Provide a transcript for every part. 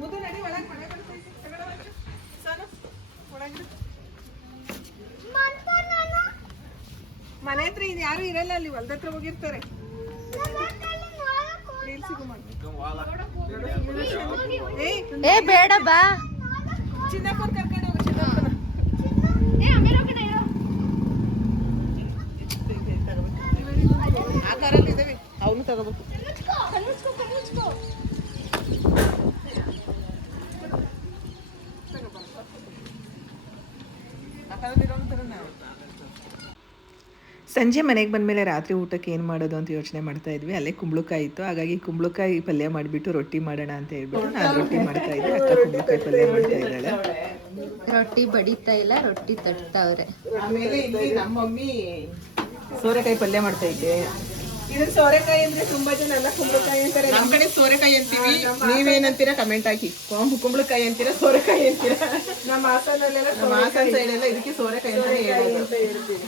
ಮುದು ನಡಿ ಒಳಗೆ ಮನೆ ಬರ್ತೈತಿ ಸಾನು ಒಳಗೆ ಮನೆ ಹತ್ರ ಇದು ಯಾರು ಇರಲ್ಲ ಅಲ್ಲಿ ಹೊಲ್ದ ಹತ್ರ ಹೋಗಿರ್ತಾರೆ ಏ ಬೇಡ ಬಾ ಚಿನ್ನಪ್ಪನ ಕರ್ಕೊಂಡು ಹೋಗು ಆ ಕಾರಲ್ಲಿ ಇದಾವೆ ಅವನು ತಗೋಬೇಕು ಸಂಜೆ ಮನೆಗೆ ಬಂದಮೇಲೆ ರಾತ್ರಿ ಊಟಕ್ಕೆ ಏನು ಮಾಡೋದು ಅಂತ ಯೋಚನೆ ಮಾಡ್ತಾ ಇದ್ವಿ. ಅಲ್ಲೇ ಕುಂಬಳಕಾಯಿ ಇತ್ತು, ಹಾಗಾಗಿ ಕುಂಬಳಕಾಯಿ ಪಲ್ಯ ಮಾಡಿಬಿಟ್ಟು ರೊಟ್ಟಿ ಮಾಡೋಣ ಅಂತ ಹೇಳ್ಬಿಟ್ಟು ನಾನು ರೊಟ್ಟಿ ಮಾಡ್ತಾ ಇದ್ದೆ. ಅಕ್ಕ ಕುಂಬಳಕಾಯಿ ಪಲ್ಯ ಮಾಡ್ತಾ ಇದ್ದಾಳೆ. ರೊಟ್ಟಿ ಬಡಿತಾ ಇಲ್ಲ, ರೊಟ್ಟಿ ತಟ್ತಾವ್ರೆ. ಆಮೇಲೆ ಇಲ್ಲಿ ನಮ್ಮ ಮಮ್ಮಿ ಸೋರೆಕಾಯಿ ಪಲ್ಯ ಮಾಡ್ತಾ ಇದ್ದೆ. ಇದನ್ನ ಸೋರೆಕಾಯಿ ಅಂದ್ರೆ ತುಂಬಾ ಜನ ಎಲ್ಲ ಕುಂಬಳಕಾಯಿ ಅಂತಾರೆ. ನಮ್ಮ ಕಡೆ ಸೋರೆಕಾಯಿ ಅಂತೀವಿ, ನೀವೇನಂತೀರಾ ಕಮೆಂಟ್ ಹಾಕಿ. ಕುಂಬಳಕಾಯಿ ಅಂತೀರಾ ಸೋರೆಕಾಯಿ ಅಂತೀರಾ? ನಮ್ಮ ಹಾಸನಲ್ಲೆಲ್ಲ ಹಾಸನ ಸೈಡ್ ಎಲ್ಲ ಇದಕ್ಕೆ ಸೋರೆಕಾಯಿ ಅಂತ ಹೇಳ್ತೀವಿ.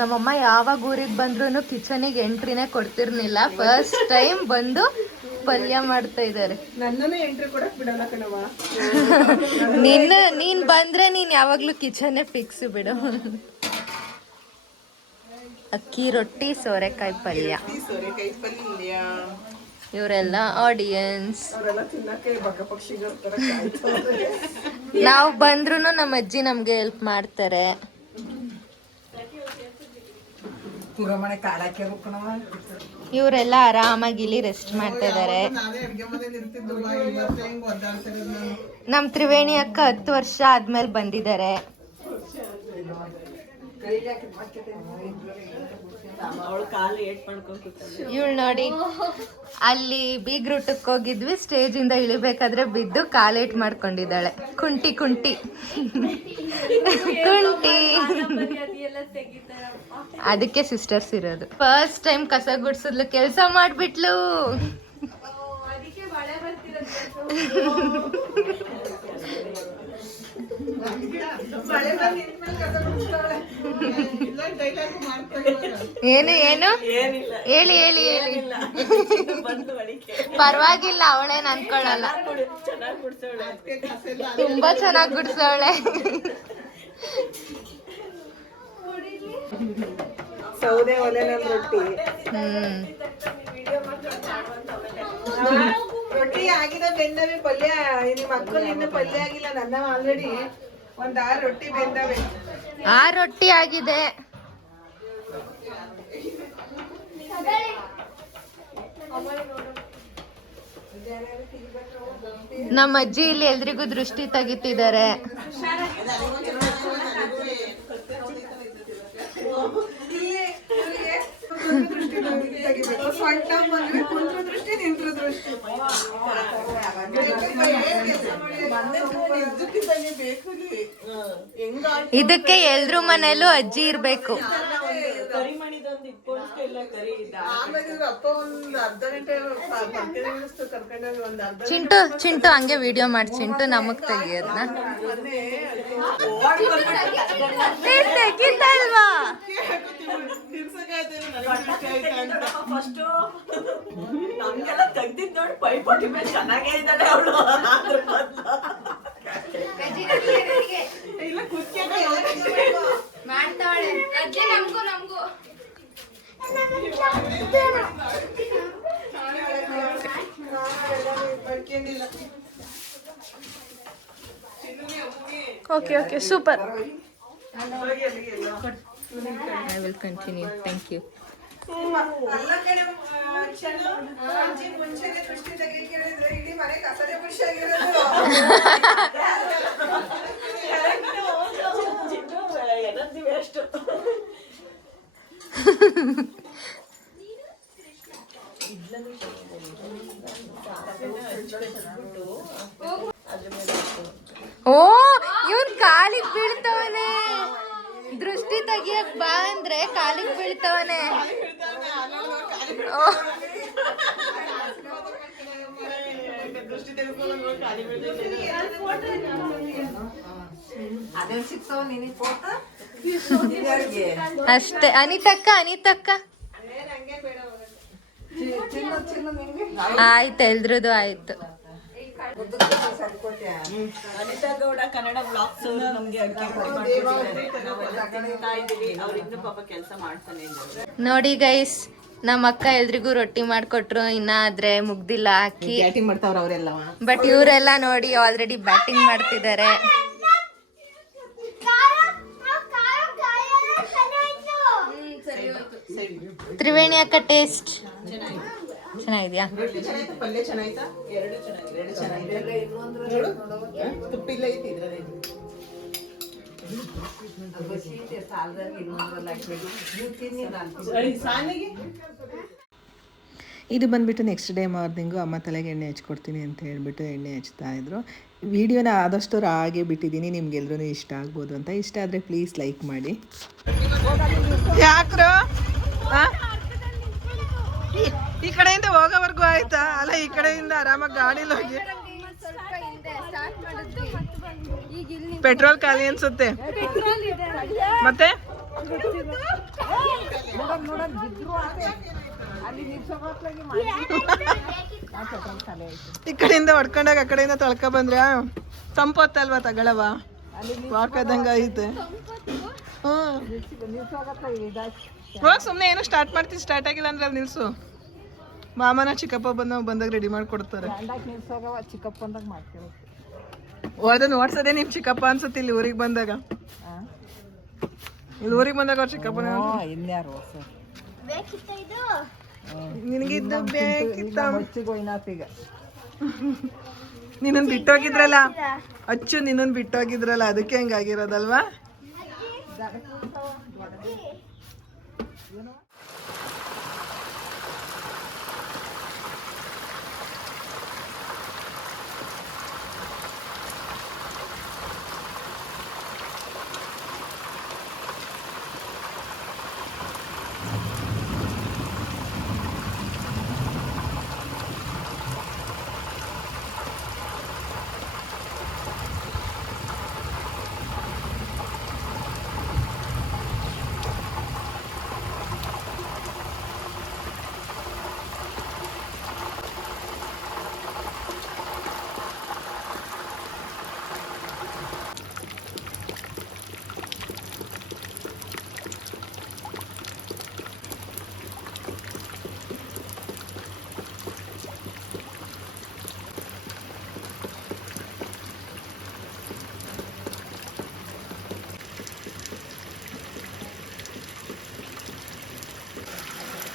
ನಮ್ಮಮ್ಮ ಯಾವಾಗ ಊರಿಗೆ ಬಂದ್ರು ಕಿಚನಿಗೆ ಎಂಟ್ರಿನೇ ಕೊಡ್ತಿರ್ಲಿಲ್ಲ. ಫಸ್ಟ್ ಟೈಮ್ ಬಂದು ಪಲ್ಯ ಮಾಡ್ತಾ ಇದ್ದಾರೆ. ನನ್ನನ್ನು ಎಂಟ್ರಿ ಕೊಡಕ್ ಬಿಡಲ್ಲ ಕಣವ. ನೀನ್ ಬಂದ್ರೆ ನೀನ್ ಯಾವಾಗ್ಲೂ ಕಿಚನ್ ಫಿಕ್ಸ್ ಬಿಡು. ಅಕ್ಕಿ ರೊಟ್ಟಿ ಸೋರೆಕಾಯಿ ಪಲ್ಯ. ಇವರೆಲ್ಲ ಆಡಿಯನ್ಸ್. ನಾವು ಬಂದ್ರು ನಮ್ಮ ಅಜ್ಜಿ ನಮ್ಗೆ ಹೆಲ್ಪ್ ಮಾಡ್ತಾರೆ. ಇವರೆಲ್ಲ ಆರಾಮಾಗಿ ಇಲ್ಲಿ ರೆಸ್ಟ್ ಮಾಡ್ತಾ ಇದಾರೆ. ನಮ್ ತ್ರಿವೇಣಿ ಅಕ್ಕ 10 ವರ್ಷ ಆದ್ಮೇಲೆ ಬಂದಿದ್ದಾರೆ. ಇವಳು ನೋಡಿ, ಅಲ್ಲಿ ಬೀಗ್ರೂಟಕ್ಕೆ ಹೋಗಿದ್ವಿ, ಸ್ಟೇಜ್ ಇಂದ ಇಳಿಬೇಕಾದ್ರೆ ಬಿದ್ದು ಕಾಲೇಟ್ ಮಾಡ್ಕೊಂಡಿದ್ದಾಳೆ. ಕುಂಟಿ ಕುಂಟಿ ಕುಂಟಿ. ಅದಕ್ಕೆ ಸಿಸ್ಟರ್ಸ್ ಇರೋದು. ಫಸ್ಟ್ ಟೈಮ್ ಕಸ ಗುಡ್ಸಿದ್ಲು, ಕೆಲಸ ಮಾಡ್ಬಿಟ್ಲು. ಏನು ಏನು ಹೇಳಿ ಹೇಳಿ ಹೇಳಿ. ಪರವಾಗಿಲ್ಲ, ಅವಳೇನ್ ಅನ್ಕೊಳಲ್ಲ. ತುಂಬಾ ಚೆನ್ನಾಗಿ ಗುಡ್ಸವಳೆ. ಸೌದೆ ಒಲೆನಲ್ಲಿ ರೊಟ್ಟಿ. ರೊಟ್ಟಿ ಆಗಿದೆ, ಬೆಂದವೆ. ಪಲ್ಯ ನಿಮ್ಮ ಮಕ್ಕಳು ಇನ್ನು ಪಲ್ಯ ಆಗಿಲ್ಲ. ನನ್ನ ಆಲ್ರೆಡಿ ಒಂದ್ 6 ರೊಟ್ಟಿ ಬೆಂದವೆ. 6 ರೊಟ್ಟಿ ಆಗಿದೆ. ನಮ್ಮ ಅಜ್ಜಿ ಇಲ್ಲಿ ಎಲ್ರಿಗೂ ದೃಷ್ಟಿ ತೆಗಿತಿದ್ದಾರೆ. ಇದಕ್ಕೆ ಎಲ್ರು ಮನೇಲೂ ಅಜ್ಜಿ ಇರ್ಬೇಕು. ಚಿಂಟು ಚಿಂಟು ಹಂಗೆ ವಿಡಿಯೋ ಮಾಡಿ ಚಿಂಟು ನಮಗ್ ತೆಗಿಯೋದ್ನ ತೆಗಿತಾ ಇಲ್ವಾ? ತೆಗ್ದಿದ್ ನೋಡಿ ಪೈಪೋಟಿ ಮೇಲೆ ಚೆನ್ನಾಗೇ ಇದ್ದಾಳೆ ಅವಳು. ಮಾಡ್ತಾವಳೆ ಅಜ್ಜಿ. ನಮಗೂ ನಮಗೂ okay okay super. I will continue. Thank you. ಓ ಇವನ್ ಕಾಲಿಗೆ ಬೀಳ್ತವನೆ. ದೃಷ್ಟಿ ತೆಗಿಯಕ್ ಬಾ ಅಂದ್ರೆ ಕಾಲಿಗೆ ಬೀಳ್ತವನೆ. ಅಷ್ಟೇ. ಅನಿತಕ್ಕ ಅನಿತಕ್ಕ ಆಯ್ತು ಎಲ್ರದ್ದು ಆಯ್ತು. ಅನಿತಾ ಗೌಡ ಕನ್ನಡ ಬ್ಲಾಗ್ಸ್ ನಮ್ಗೆ ಅಕ್ಕಿ ಮಾಡ್ಕೊಟ್ಟಿದ್ದಾರೆ. ನಾವೆಲ್ಲ ತಿಂತಾ ಇದೀವಿ. ಅವ್ರು ಇನ್ನೂ ಪಾಪ ಕೆಲಸ ಮಾಡ್ತಾನೆ ಇದ್ದಾರೆ. ನೋಡಿ ಗೈಸ್, ನಮ್ಮ ಅಕ್ಕ ಎಲ್ರಿಗೂ ರೊಟ್ಟಿ ಮಾಡ್ಕೊಟ್ರು, ಇನ್ನ ಆದ್ರೆ ಮುಗ್ದಿಲ್ಲ ಹಾಕಿ. ಬ್ಯಾಟಿಂಗ್ ಮಾಡ್ತಾವ್ರ ಅವರೆಲ್ಲ. ಬಟ್ ಇವರೆಲ್ಲ ನೋಡಿ ಆಲ್ರೆಡಿ ಬ್ಯಾಟಿಂಗ್ ಮಾಡ್ತಿದ್ದಾರೆ. ತ್ರಿವೇಣಿ ಅಕ್ಕ ಟೇಸ್ಟ್ ಚೆನ್ನಾಗಿದ್ಯಾ? ಪಲ್ಯ ಚೆನ್ನಾಯ್ತಾ? ಎರಡು ಚೆನ್ನಾಗಿದೆ. ತುಪ್ಪಿಲ್ಲ ಐತಿ ಇದ್ರಲ್ಲಿ. ಇದು ಬಂದುಬಿಟ್ಟು ನೆಕ್ಸ್ಟ್ ಡೇ ಮಾರ್ನಿಂಗು ಅಮ್ಮ ತಲೆಗೆ ಎಣ್ಣೆ ಹಚ್ಕೊಡ್ತೀನಿ ಅಂತ ಹೇಳ್ಬಿಟ್ಟು ಎಣ್ಣೆ ಹಚ್ತಾ ಇದ್ರು. ವಿಡಿಯೋನ ಆದಷ್ಟು ಹಾಗೆ ಬಿಟ್ಟಿದ್ದೀನಿ, ನಿಮ್ಗೆಲ್ರೂ ಇಷ್ಟ ಆಗ್ಬೋದು ಅಂತ. ಇಷ್ಟ ಆದರೆ ಪ್ಲೀಸ್ ಲೈಕ್ ಮಾಡಿ. ಯಾಕ್ರೋ ಈ ಕಡೆಯಿಂದ ಹೋಗೋವರೆಗೂ ಆಯ್ತಾ? ಅಲ್ಲ, ಈ ಕಡೆಯಿಂದ ಆರಾಮಾಗಿ ಗಾಡಿಲಿ ಹೋಗಿ. ಪೆಟ್ರೋಲ್ ಖಾಲಿ ಅನ್ಸುತ್ತೆ ಮತ್ತೆ. ಈ ಕಡೆಯಿಂದ ಹೊಡ್ಕೊಂಡಾಗ ಆ ಕಡೆಯಿಂದ ತೊಳ್ಕೊ ಬಂದ್ರೆ ಸಂಪತ್ತಲ್ವಾ ತಗೊಳವ, ವಾಕದಂಗ ಐತೆ. ಹೋಗ್ ಸುಮ್ನೆ ಏನು ಸ್ಟಾರ್ಟ್ ಮಾಡ್ತೀವಿ, ಸ್ಟಾರ್ಟ್ ಆಗಿಲ್ಲ ಅಂದ್ರೆ ಅಲ್ಲಿ ನಿಲ್ಸು. ಮಾಮನ ಚಿಕ್ಕಪ್ಪ ಬಂದಾಗ ರೆಡಿ ಮಾಡ್ಕೊಡ್ತಾರೆ. ಅದನ್ನ ಓಡ್ಸೋದೇ ನಿಮ್ ಚಿಕ್ಕಪ್ಪ ಅನ್ಸುತ್ತೆ. ಇಲ್ಲಿ ಊರಿಗೆ ಬಂದಾಗ ಅವ್ರ ಚಿಕ್ಕಪ್ಪನ ನಿನಗಿದ್ದು ಬೇಕಿತ್ತ. ನಿನ್ನನ್ ಬಿಟ್ಟೋಗಿದ್ರಲ್ಲ ಅಚ್ಚು, ನಿನ್ನನ್ ಬಿಟ್ಟೋಗಿದ್ರಲ್ಲ ಅದಕ್ಕೆ ಹೆಂಗಾಗಿರೋದಲ್ವಾ?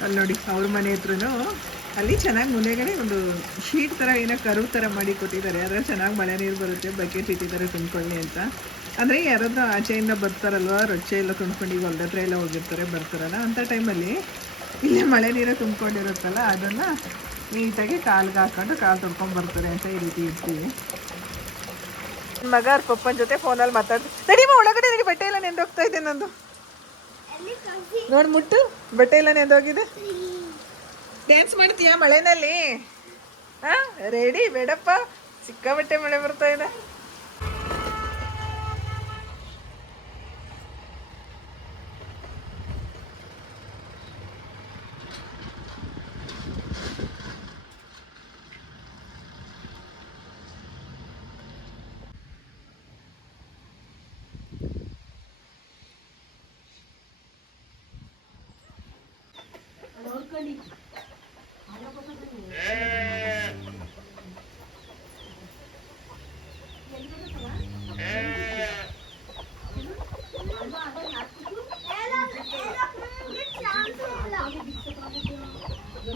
ಅಲ್ಲಿ ನೋಡಿ ಅವ್ರ ಮನೆ ಹತ್ರನೂ ಅಲ್ಲಿ ಚೆನ್ನಾಗಿ ಮುಂದೆಗಡೆ ಒಂದು ಶೀಟ್ ಥರ ಏನೋ ಕರು ಥರ ಮಾಡಿ ಕೊಟ್ಟಿದ್ದಾರೆ. ಅದ್ರಲ್ಲಿ ಚೆನ್ನಾಗಿ ಮಳೆ ನೀರು ಬರುತ್ತೆ, ಬಕೆಟ್ ಇಟ್ಟಿದ್ದಾರೆ ತುಂಬ್ಕೊಳ್ಳಿ ಅಂತ. ಅಂದರೆ ಯಾರಾದ್ರೂ ಆಚೆಯಿಂದ ಬರ್ತಾರಲ್ವ, ರೊಚ್ಚೆ ಎಲ್ಲ ತುಂಬ್ಕೊಂಡು ಈಗ ಹೊಲ್ದ ಹತ್ರ ಎಲ್ಲ ಹೋಗಿರ್ತಾರೆ ಬರ್ತಾರಲ್ಲ, ಅಂಥ ಟೈಮಲ್ಲಿ ಇಲ್ಲೇ ಮಳೆ ನೀರು ತುಂಬ್ಕೊಂಡಿರುತ್ತಲ್ಲ, ಅದನ್ನು ನೀಟಾಗಿ ಕಾಲ್ಗೆ ಹಾಕೊಂಡು ಕಾಲು ತೊಳ್ಕೊಂಡು ಬರ್ತಾರೆ ಅಂತ ಈ ರೀತಿ ಇರ್ತೀವಿ. ಮಗ ಅವ್ರ ಪಪ್ಪನ ಜೊತೆ ಫೋನಲ್ಲಿ ಮಾತಾಡ್ತೀವಿ. ನಡಿಮ ಒಳಗಡೆ ನಡಿ, ಬಟ್ಟೆ ಎಲ್ಲ ನೆಂದೋಗ್ತಾ ಇದೆ ನಂದು. ನೋಡಿ ಮುಟ್ಟು, ಬಟ್ಟೆ ಎಲ್ಲ ನೆಂದೋಗಿದೆ. ಡ್ಯಾನ್ಸ್ ಮಾಡ್ತೀಯಾ ಮಳೆನಲ್ಲಿ? ರೆಡಿ ಬೇಡಪ್ಪ, ಸಿಕ್ಕಾಬಟ್ಟೆ ಮಳೆ ಬರ್ತಾ ಇದೆ.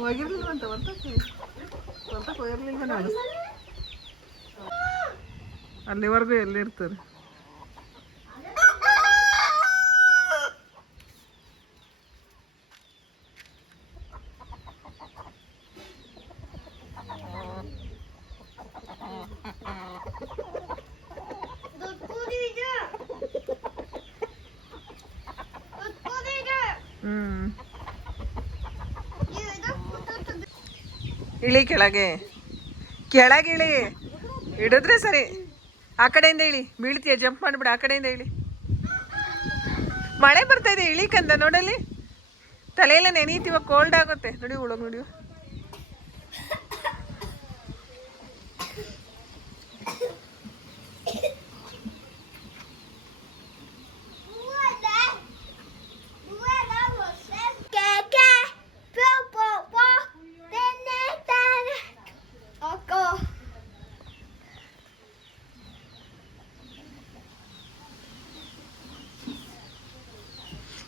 ಹೋಗಿರ್ಲಿಲ್ವಂತ ಹೊರತಕ್ಕೆ ಹೋಗಿರ್ಲಿಲ್ವ ನಾನು? ಅಲ್ಲಿವರೆಗೂ ಎಲ್ಲಿರ್ತಾರೆ? ಇಳಿ ಕೆಳಗೆ, ಕೆಳಗಿಳಿ, ಹಿಡಿದ್ರೆ ಸರಿ. ಆ ಕಡೆಯಿಂದ ಇಳಿ, ಬೀಳ್ತೀಯ, ಜಂಪ್ ಮಾಡಿಬಿಡ. ಆ ಕಡೆಯಿಂದ ಇಳಿ, ಮಳೆ ಬರ್ತಾ ಇದೆ, ಇಳಿ ಕಂದ ನೋಡಲ್ಲಿ. ತಲೆಯೆಲ್ಲ ನೆನೀತೀವ, ಕೋಲ್ಡ್ ಆಗುತ್ತೆ. ನೋಡಿ ಒಳಗೆ ನೋಡಿ.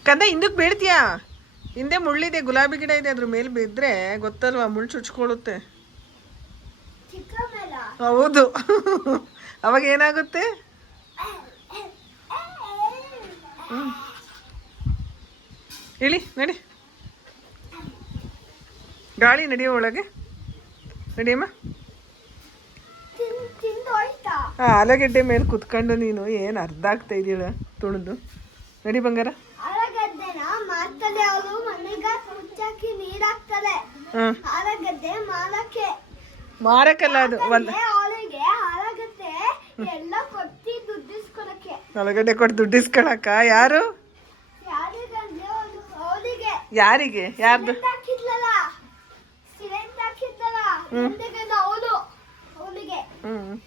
ಕಂದ ಹಿಂದಕ್ಕೆ ಬೀಳ್ತೀಯಾ? ಹಿಂದೆ ಮುಳ್ಳಿದೆ, ಗುಲಾಬಿ ಗಿಡ ಇದೆ, ಅದ್ರ ಮೇಲೆ ಬಿದ್ದರೆ ಗೊತ್ತಲ್ವಾ, ಮುಳ್ಳು ಚುಚ್ಕೊಳ್ಳುತ್ತೆ. ಹೌದು. ಅವಾಗ ಏನಾಗುತ್ತೆ? ಇಳಿ ನಡಿ, ಗಾಳಿ ನಡೆಯೋ ಒಳಗೆ ನಡಿಯಮ್ಮ. ಆಲೂಗೆಡ್ಡೆ ಮೇಲೆ ಕುತ್ಕೊಂಡು ನೀನು ಏನು ಅರ್ಧ ಆಗ್ತಾ ಇದೀಳ ತುಳಿದು. ನಡಿ ಬಂಗಾರ. ಮಾರಕ್ಕಲ್ಲ ಅದು, ಆಲೂಗಡ್ಡೆ ಕೊಟ್ಟು ದುಡ್ಡಿಸ್ಕೊಳಕ. ಯಾರು? ಯಾರಿಗೆ? ಯಾರ್ದು?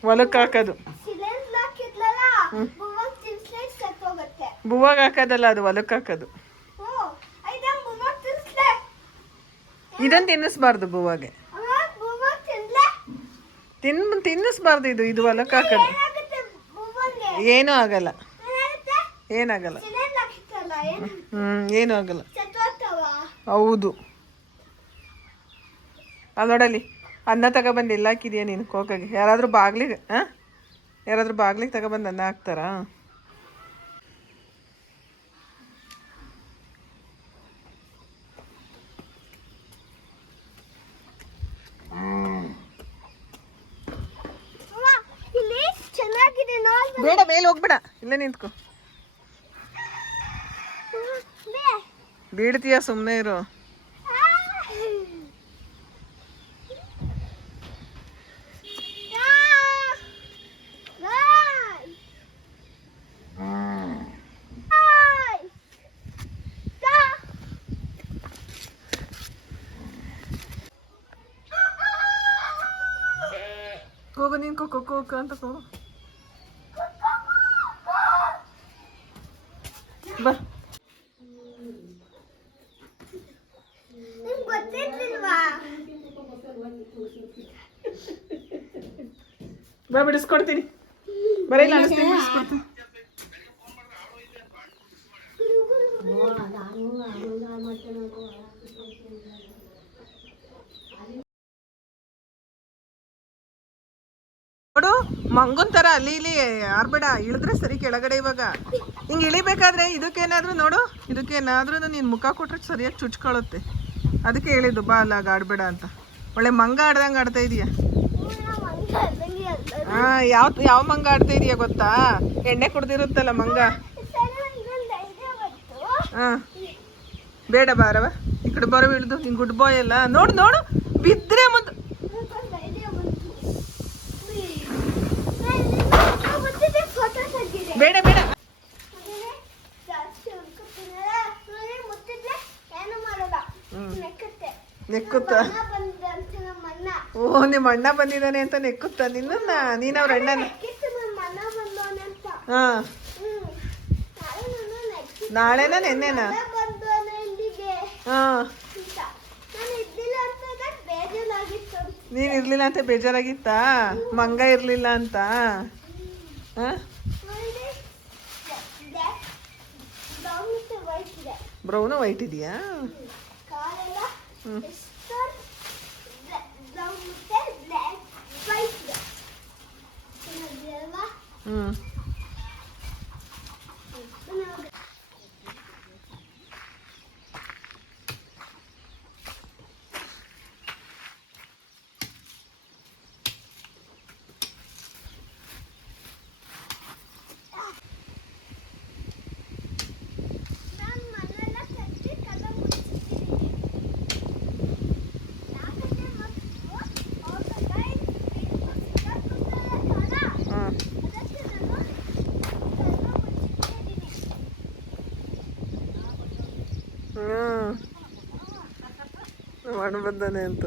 ಹೊಲಕ್ಕೆ ಹಾಕೋದು. ಬುವ್ವಾಗ ಹಾಕೋದಲ್ಲ, ಅದು ಹೊಲಕ್ಕೆ ಹಾಕೋದು. ಇದನ್ನು ತಿನ್ನಿಸ್ಬಾರ್ದು ಬುವ್ವಾಗೆ, ತಿನ್ನಿಸ್ಬಾರ್ದು. ಇದು ಹೊಲಕ್ಕೆ ಹಾಕೋದು. ಏನೂ ಆಗಲ್ಲ, ಏನಾಗಲ್ಲ. ಏನೂ ಆಗಲ್ಲ. ಹೌದು. ಅಲ್ಲಿ ನೋಡಲ್ಲಿ ಅನ್ನ ತಗೊಬಂದು ಎಲ್ಲ ಹಾಕಿದೀಯ ನೀನು ಕೋಕಾಗೆ. ಯಾರಾದರೂ ಬಾಗ್ಲಿಗೆ ಯಾರಾದರೂ ಬಾಗ್ಲಿಗೆ ತಗೊಬಂದು ಅನ್ನ ಹಾಕ್ತಾರಾ? ಬೇಡ, ಮೇಲೆ ಹೋಗ್ಬೇಡ, ಇಲ್ಲೇ ನಿಂತ್ಕೊ. ಬೀಳ್ತೀಯ, ಸುಮ್ಮನೆ ಇರು. ಹೋಗು ನೀನು, ಕೊಕ್ಕೊ ಅಂತ ಹೋಗು. ಬಾ. ಬಾ, ಬಿಡಿಸ್ಕೊಡ್ತೀನಿ. ಬರೀ ಅನಿಸ್ತೀನಿ, ಬಿಡಿಸ್ಕೊಡ್ತೀನಿ. ನೋಡು, ಮಂಗನ್ ಥರ ಅಲ್ಲಿ ಇಲ್ಲಿ ಯಾರ್ಬೇಡ, ಇಳಿದ್ರೆ ಸರಿ ಕೆಳಗಡೆ. ಇವಾಗ ಹಿಂಗೆ ಇಳಿಬೇಕಾದ್ರೆ ಇದಕ್ಕೇನಾದ್ರೂ ನೋಡು, ಇದಕ್ಕೇನಾದ್ರೂ ನೀನು ಮುಖ ಕೊಟ್ರೆ ಸರಿಯಾಗಿ ಚುಚ್ಕೊಳ್ಳುತ್ತೆ. ಅದಕ್ಕೆ ಹೇಳಿದ್ದು ಬಾ ಅಲ್ಲ ಆಡಬೇಡ ಅಂತ. ಒಳ್ಳೆ ಮಂಗ ಆಡ್ದಂಗೆ ಆಡ್ತಾ ಇದೀಯ. ಹಾಂ, ಯಾವ ಮಂಗ ಆಡ್ತಾ ಇದೀಯ ಗೊತ್ತಾ? ಎಣ್ಣೆ ಕುಡ್ದಿರುತ್ತಲ್ಲ ಮಂಗ. ಹಾಂ, ಬೇಡ ಬಾರವ, ಈ ಕಡೆ ಬರೋ ಇಳಿದು. ಹಿಂಗೆ ಗುಡ್ ಬಾಯ್ ಅಲ್ಲ. ನೋಡು ನೋಡು, ಬಿದ್ದರೆ ಮುಂದೆ. ಬೇಡ ಬೇಡ, ನೆಕ್ಕುತ್ತ. ಓ, ನಿಮ್ಮ ಅಣ್ಣ ಬಂದಿದ್ದಾನೆ ಅಂತ ನೆಕ್ಕುತ್ತ ನಿನ್ನ. ನೀನು ಅವ್ರ ಅಣ್ಣನ. ಹಾಂ, ನಾಳೆನಾ ನೆನ್ನೆನಾ? ಹಾಂ, ನೀನು ಇರ್ಲಿಲ್ಲ ಅಂತ ಬೇಜಾರಾಗಿತ್ತಾ? ಮಂಗ ಇರ್ಲಿಲ್ಲ ಅಂತ? ಹಾಂ, ಬ್ರೌನು ವೈಟ್ ಇದೆಯಾ? ಹ್ಞೂ, ಹ್ಞೂ. ಮಣ್ಣು ಬಂದಾನೆ ಅಂತ.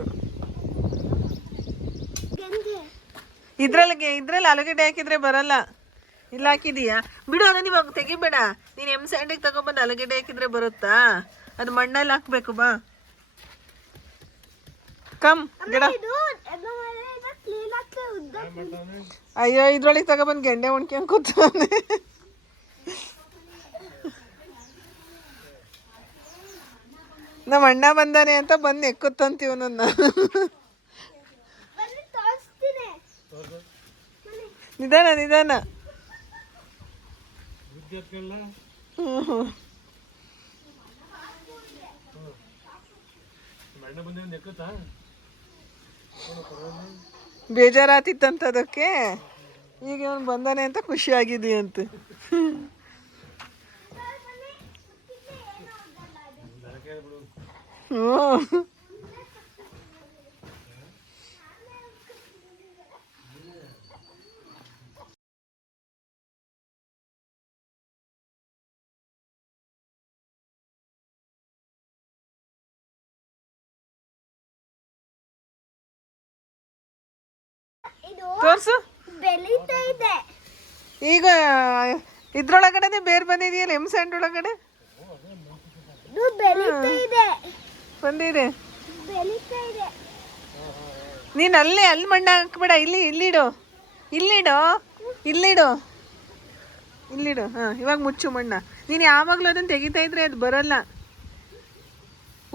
ಇದ್ರಲ್ಲಿ ಆಲೂಗಡ್ಡೆ ಹಾಕಿದ್ರೆ ಬರಲ್ಲ. ಇಲ್ಲ ಹಾಕಿದೀಯಾ? ಬಿಡು, ಅದನ್ನ ಇವಾಗ ತೆಗಿಬೇಡ. ನೀನು ಎಮ್ ಸ್ಯಾಂಡಿಗೆ ತಗೊಬಂದು ಆಲೂಗಡ್ಡೆ ಹಾಕಿದ್ರೆ ಬರುತ್ತಾ? ಅದು ಮಣ್ಣಲ್ಲಿ ಹಾಕ್ಬೇಕು. ಬಾ ಕಮ್ ಗಿಡ. ಅಯ್ಯೋ, ಇದ್ರೊಳಗೆ ತಗೊಬಂದು ಗೆಂಡೆ ಉಣ್ಕೊಂಡ್ ಕೂತಾನೆ. ನಮ್ಮ ಅಣ್ಣ ಬಂದಾನೆ ಅಂತ ಬಂದು ಎಕ್ಕುತ್ತಂತೀವ್ ನನ್ನ. ನಿಧಾನ ನಿಧಾನ. ಬೇಜಾರಾತಿತ್ತಂತ ಅದಕ್ಕೆ. ಈಗ ಇವನು ಬಂದಾನೆ ಅಂತ ಖುಷಿ ಆಗಿದೆಯಂತ. ಹ್ಞೂ. ತೋರ್ಸು. ಈಗ ಇದ್ರೊಳಗಡೆ ಬೇರೆ ಬಂದಿದೆಯಲ್ಲ, ಎಮ್ ಸ್ಯಾಂಡ್ ಒಳಗಡೆ ಬಂದಿದೆ. ನೀನು ಅಲ್ಲಿ ಮಣ್ಣು ಹಾಕ್ಬೇಡ. ಇಲ್ಲಿಡು. ಹಾಂ, ಇವಾಗ ಮುಚ್ಚು ಮಣ್ಣ. ನೀನು ಯಾವಾಗಲೂ ಅದನ್ನು ತೆಗಿತಾ ಇದ್ರೆ ಅದು ಬರಲ್ಲ.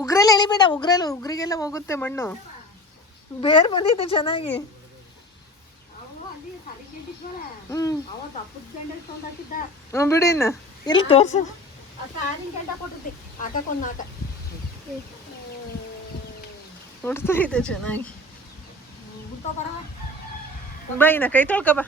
ಉಗ್ರಲ್ಲಿ ಎಳಿಬೇಡ. ಉಗ್ರಿಗೆಲ್ಲ ಹೋಗುತ್ತೆ ಮಣ್ಣು. ಬೇರೆ ಬಂದಿದೆ ಚೆನ್ನಾಗಿ. ಬಿಡಿ ಇನ್ನ. ಇಲ್ಲಿ ತೋರ್ಸು. ನೋಡ್ತಾ ಇದೆ ಚೆನ್ನಾಗಿ. ಬಾ ಇನ್ನ ಕೈ ತೊಳ್ಕೊ ಬಾ.